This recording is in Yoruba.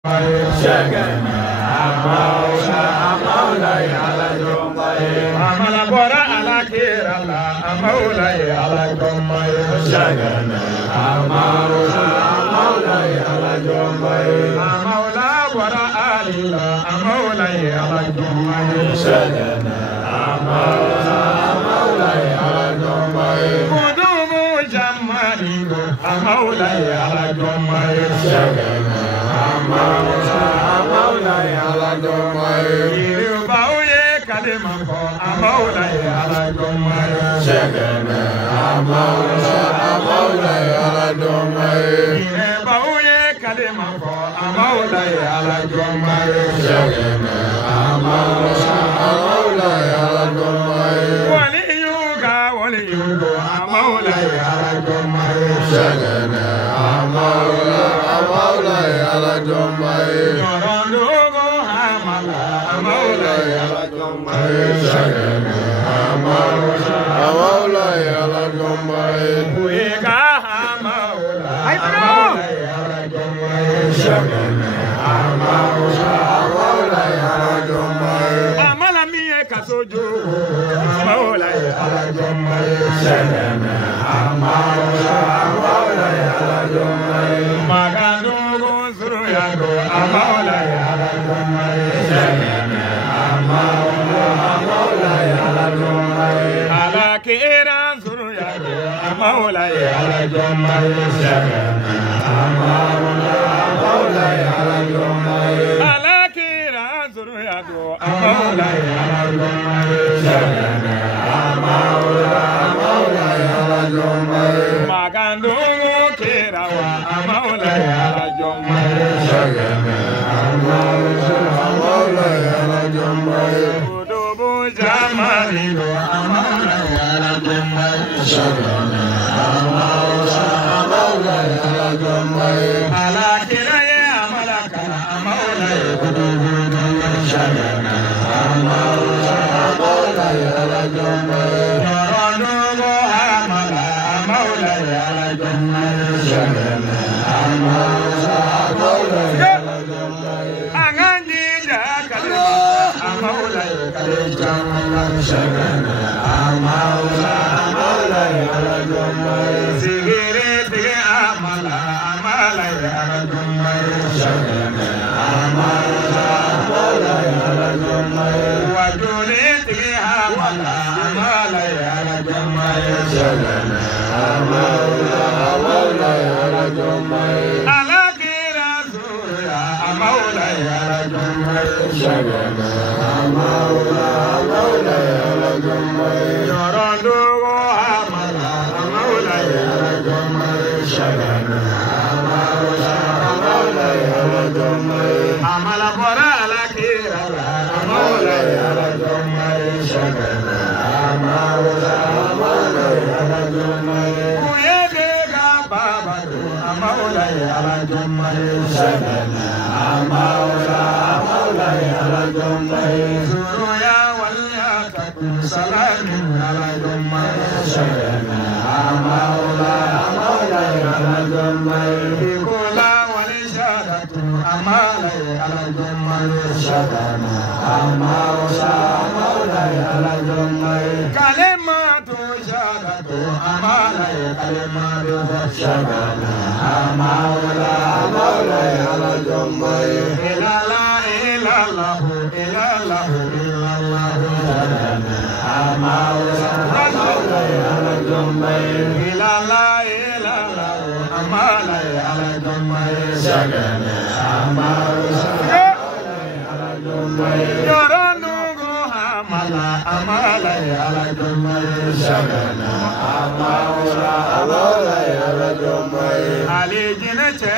Shagana Amaulay ala Jomai Amala Bora ala Kerala Amaulay ala Jomai Shagana Amaulay ala Jomai Amaula Bora alila Amaulay ala Jomai Shagana Amaulay ala Jomai Kudumu Jamaligo Amaulay ala Jomai Shagana Amaulay ala Jomai Bauye Kalimako Amaulay ala Jomai Shagana Amaulay ala Jomai Bauye Kalimako Amaulay ala Jomai Shagana Amaulay ala Jomai Wali Yuga Amaulay ala Jomai Shagana Amaulay ala Jomai Norondugo Hamala Amaulay ala Jomai Shagana Amaulay ala Jomai Uiga Amaulay ala Jomai Shagana Amaulay ala Jomai Amala miye kasojo Amaulay ala Jomai Shagana Amaulay ala Jomai Maganugo Zuruyado Amaulay ala Jomai Shagana Amaulay ala Jomai Ala Kira Zuruyado Amaulay ala Jomai Shagana Amaulay ala Jomai Ala Kira Zuruyado Amaulay ala Jomai Shagana Amaulay ala Jomai Maganugo Kirawa Amaulay ala Jomai Shagana Amaulay ala Jomai Kudubu Jamaligo Amaulay ala Jomai Shagana Amaulay ala Jomai Ala Kiraye Amalaka Amaulay Kudubu Shagana Amaulay ala Jomai Norondugo Hamala Amaulay ala Jomai Shagana Amaulay ala Jomai Angandi Jakale Amaulay Shagana Amaulay ala Jomai Sigire Tige Amalay ala Jomai Shagana Amaulay ala Jomai Wajuli Tige Amalay ala Jomai Shagana Amaulay ala Jomai Ala Kira Zuriya Amaulay ala Jomai Shagana Amaulay ala Jomai Norondugo Hamala Amaulay ala Jomai Shagana Amaulay ala Jomai Amala Bora ala Kira Amaulay ala Jomai Shagana Amaulay ala Jomai Uyedega Babadu Amaulay ala Jomai Shagana Amaulay ala Jomai Zuruya Waliyataku Salamin ala Jomai Shagana Amaulay ala Jomai Hikola Walishadatu Amalay ala Jomai Shagana Amaulay ala Jomai Kalimatu Shadatu Amalay Kalimatu Shagana Amaulay ala Jomai Ilala Ilallahu Ilallahu Illallahu Shagana Amaulay ala Jomai Ilala Ilallahu Amalay ala Jomai Shagana Amaulay ala Jomai Norondugo Hamala Amalay ala Jomai Shagana Amaulay ala Jomai Ali Jinache